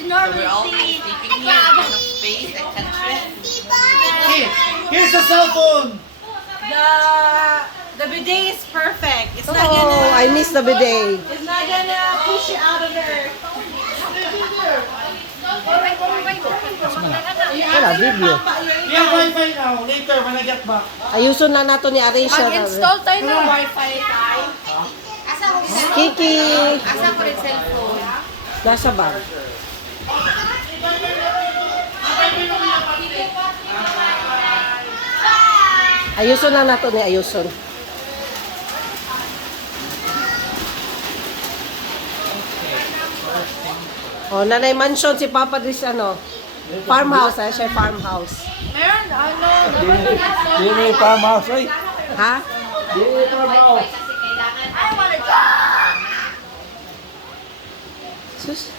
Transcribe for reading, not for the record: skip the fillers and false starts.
should So we're normally all see sleeping here, kind of space, eccentric. Here's the cell phone. the bidet is perfect. It's not Oh, I gonna miss the bidet. it's not gonna push you out of there. Wala, video. We have Wi-Fi now. Later, when I get back. Ayuson na nato ni Arisha. Mag-install tayo ng wifi tayo. Asa ko Kiki. Asa ko rin cellphone. Nasa bag. Ayuson na nato ni Ayuson. Oh, nanay mansion si Papa Dris ano? Farmhouse, siya farmhouse. Meron, ano, Hindi may farmhouse, ay. Ha? Hindi may farmhouse. I wanna go! Sus.